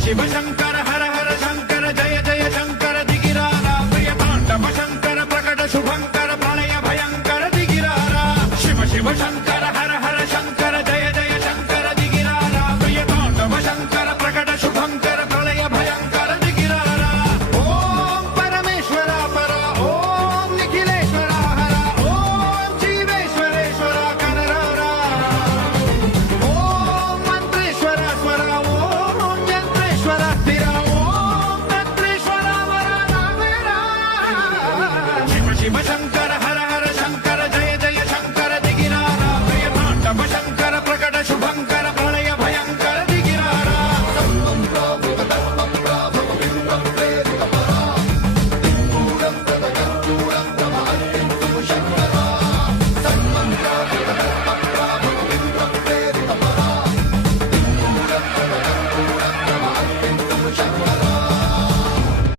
शिव शंकर हर हर शंकर जय जय शंकर दिगिरारा प्रिय तांडव शंकर प्रकट शुभंकर प्रलय भयंकर दिगिरारा शिव शिव शंकर हर हर शंकर जय जय शंकर दिगिरारा प्रिय तांडव शंकर प्रकट शुभंकर प्रलय भयंकर दिगिरारा ओम परमेश्वरा परा ओम निखिलेश्वरा हरा ओम जीवेश्वरेश्वरा कररारा ओम मंत्रेश्वरा स्वरा ओम यंत्रेश्वरा स्थिरा ओम तंत्रेश्वरा वरा नावेरा शिव शिव शंकर हर हर शंकर जय जय शंकर दिगिरारा प्रिय तांडव शंकर प्रकट शुभंकर प्रलय भयंकर दिगिरारा శంకర